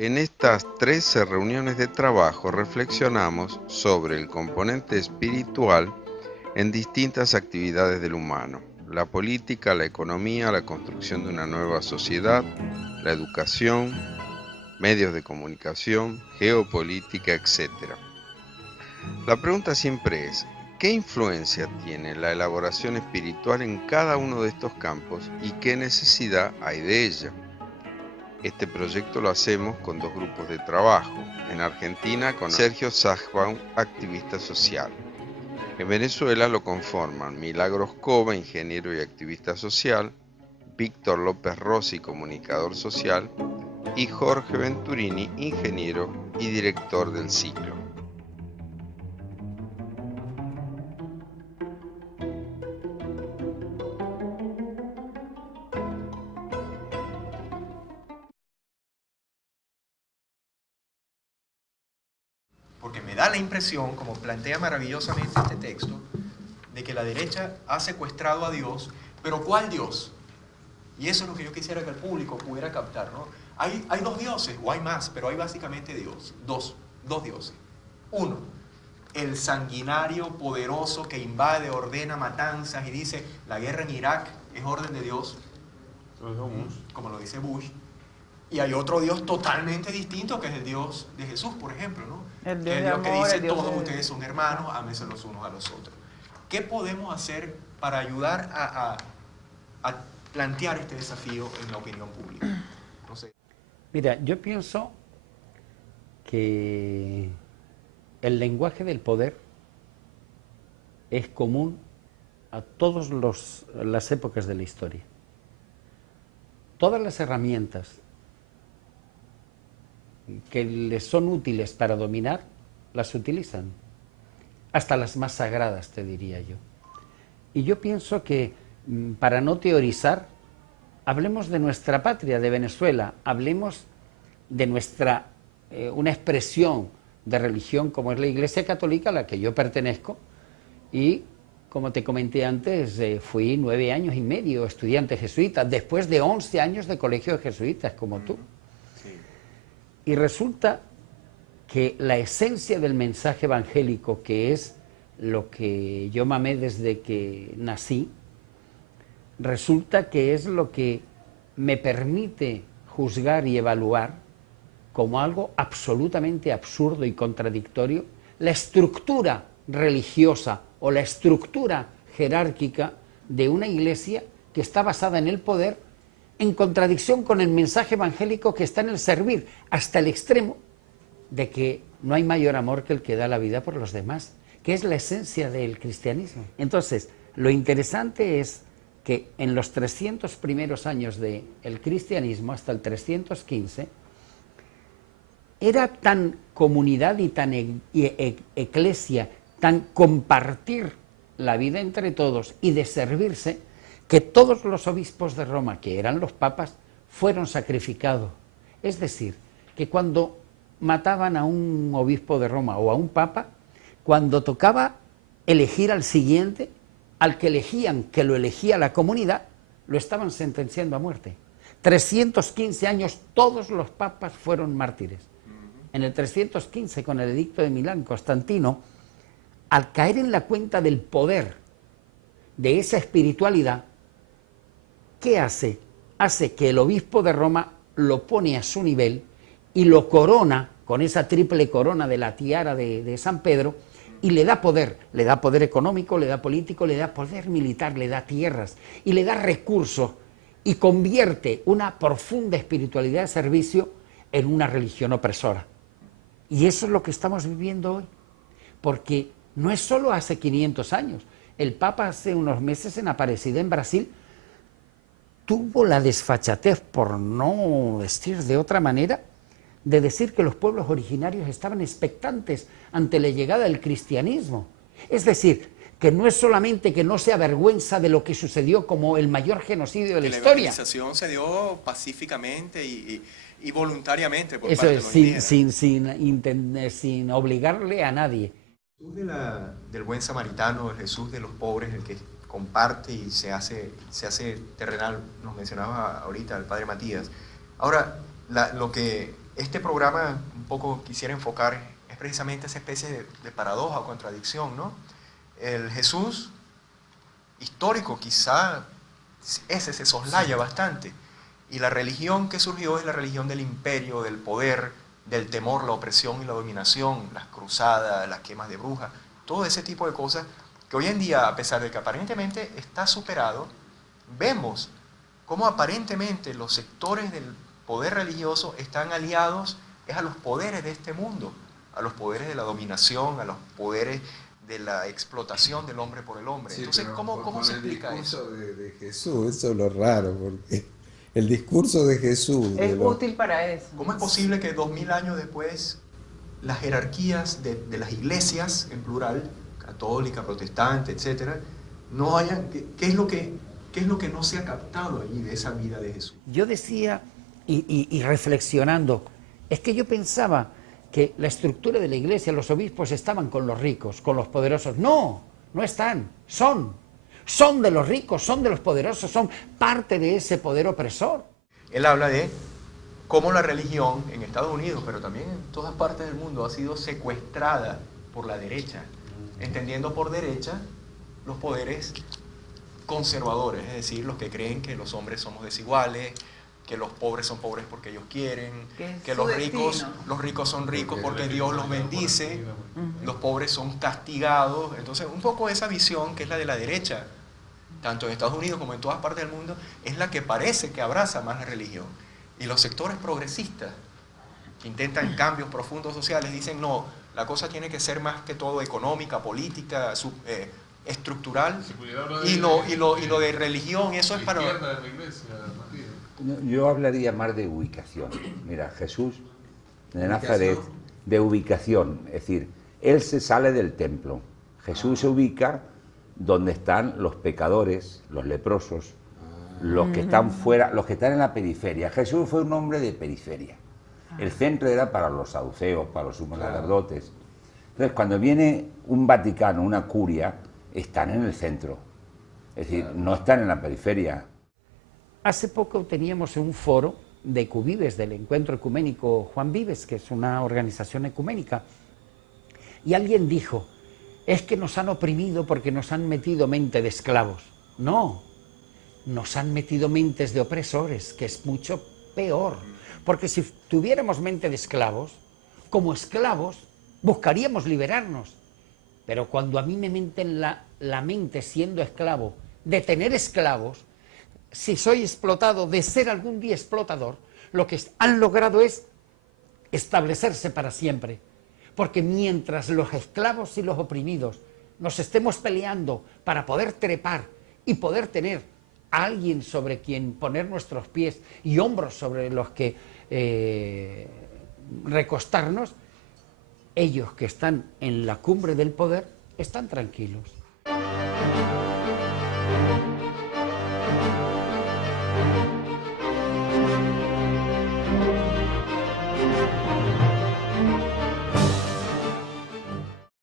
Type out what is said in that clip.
En estas 13 reuniones de trabajo reflexionamos sobre el componente espiritual en distintas actividades del humano: la política, la economía, la construcción de una nueva sociedad, la educación, medios de comunicación, geopolítica, etc. La pregunta siempre es: ¿qué influencia tiene la elaboración espiritual en cada uno de estos campos y qué necesidad hay de ella? Este proyecto lo hacemos con dos grupos de trabajo. En Argentina con Sergio Sachbaum, activista social. En Venezuela lo conforman Milagros Cova, ingeniero y activista social, Víctor López Rossi, comunicador social, y Jorge Venturini, ingeniero y director del ciclo. Porque me da la impresión, como plantea maravillosamente este texto, de que la derecha ha secuestrado a Dios, pero ¿cuál Dios? Y eso es lo que yo quisiera que el público pudiera captar, ¿no? Hay dos dioses, o hay más, pero hay básicamente dos dioses. Uno, el sanguinario, poderoso, que invade, ordena matanzas y dice, la guerra en Irak es orden de Dios, como lo dice Bush. Y hay otro Dios totalmente distinto, que es el Dios de Jesús, por ejemplo, ¿no? El Que es Dios el de Dios que amor, dice, el Dios todos de... ustedes son hermanos, ámense los unos a los otros. ¿Qué podemos hacer para ayudar a plantear este desafío en la opinión pública? No sé. Mira, yo pienso que el lenguaje del poder es común a todas las épocas de la historia. Todas las herramientas que les son útiles para dominar, las utilizan. Hasta las más sagradas, te diría yo. Y yo pienso que, para no teorizar, hablemos de nuestra patria, de Venezuela, hablemos de nuestra, una expresión de religión como es la Iglesia Católica a la que yo pertenezco, y como te comenté antes, fui 9 años y medio estudiante jesuita, después de 11 años de colegio de jesuitas, como tú. Sí. Y resulta que la esencia del mensaje evangélico, que es lo que yo mamé desde que nací, resulta que es lo que me permite juzgar y evaluar como algo absolutamente absurdo y contradictorio la estructura religiosa o la estructura jerárquica de una iglesia que está basada en el poder, en contradicción con el mensaje evangélico que está en el servir, hasta el extremo de que no hay mayor amor que el que da la vida por los demás, que es la esencia del cristianismo. Entonces, lo interesante es que en los 300 primeros años del cristianismo, hasta el 315, era tan comunidad y tan eclesia, tan compartir la vida entre todos y de servirse, que todos los obispos de Roma, que eran los papas, fueron sacrificados. Es decir, que cuando mataban a un obispo de Roma o a un papa, cuando tocaba elegir al siguiente, al que elegían, que lo elegía la comunidad, lo estaban sentenciando a muerte. 315 años, todos los papas fueron mártires. En el 315, con el edicto de Milán, Constantino, al caer en la cuenta del poder de esa espiritualidad, ¿qué hace? Hace que el obispo de Roma lo pone a su nivel y lo corona con esa triple corona de la tiara de San Pedro, y le da poder económico, le da político, le da poder militar, le da tierras y le da recursos, y convierte una profunda espiritualidad de servicio en una religión opresora. Y eso es lo que estamos viviendo hoy, porque no es solo hace 500 años. El Papa hace unos meses en Aparecida, en Brasil, tuvo la desfachatez, por no decir de otra manera, de decir que los pueblos originarios estaban expectantes ante la llegada del cristianismo. Es decir, que no es solamente que no se avergüenza de lo que sucedió como el mayor genocidio de la historia. La evangelización se dio pacíficamente y voluntariamente por Eso parte es, de los indígenas. sin obligarle a nadie. Jesús del buen samaritano, el Jesús de los pobres, el que comparte y se hace terrenal, nos mencionaba ahorita el padre Matías. Ahora, lo que este programa un poco quisiera enfocar es precisamente esa especie de paradoja o contradicción, ¿no? El Jesús histórico quizá ese se soslaya bastante, y la religión que surgió es la religión del imperio, del poder, del temor, la opresión y la dominación, las cruzadas, las quemas de brujas, todo ese tipo de cosas que hoy en día, a pesar de que aparentemente está superado, vemos cómo aparentemente los sectores del poder religioso están aliados a los poderes de este mundo, a los poderes de la dominación, a los poderes de la explotación del hombre por el hombre. Sí, entonces, ¿cómo se explica eso? El discurso de Jesús, eso es lo raro, porque el discurso de Jesús... Es útil para eso. ¿Cómo es posible que 2000 años después las jerarquías de las iglesias, en plural, católica, protestante, etcétera, no hayan... ¿Qué es lo que no se ha captado allí de esa vida de Jesús? Yo decía, y reflexionando, es que yo pensaba que la estructura de la iglesia, los obispos estaban con los ricos, con los poderosos. No, no están, son de los ricos, son de los poderosos, son parte de ese poder opresor. Él habla de cómo la religión en Estados Unidos, pero también en todas partes del mundo, ha sido secuestrada por la derecha, entendiendo por derecha los poderes conservadores, es decir, los que creen que los hombres somos desiguales, que los pobres son pobres porque ellos quieren, que los ricos son ricos porque Dios los bendice, los pobres son castigados. Entonces, un poco esa visión que es la de la derecha, tanto en Estados Unidos como en todas partes del mundo, es la que parece que abraza más la religión. Y los sectores progresistas, que intentan cambios profundos sociales, dicen no, la cosa tiene que ser más que todo económica, política, estructural, y lo de religión, y eso es para... Yo hablaría más de ubicación. Mira, Jesús de Nazaret, de ubicación, es decir, él se sale del templo. Jesús se ubica donde están los pecadores, los leprosos, los que están fuera, los que están en la periferia. Jesús fue un hombre de periferia. El centro era para los saduceos, para los sumos sacerdotes. Entonces, cuando viene un Vaticano, una curia, están en el centro. Es decir, no están en la periferia. Hace poco teníamos un foro de Ecuvives, del Encuentro Ecuménico Juan Vives, que es una organización ecuménica, y alguien dijo, es que nos han oprimido porque nos han metido mente de esclavos. No, nos han metido mentes de opresores, que es mucho peor, porque si tuviéramos mente de esclavos, como esclavos buscaríamos liberarnos, pero cuando a mí me meten la mente siendo esclavo, de tener esclavos, si soy explotado, de ser algún día explotador, lo que han logrado es establecerse para siempre. Porque mientras los esclavos y los oprimidos nos estemos peleando para poder trepar y poder tener a alguien sobre quien poner nuestros pies y hombros sobre los que recostarnos, ellos que están en la cumbre del poder están tranquilos.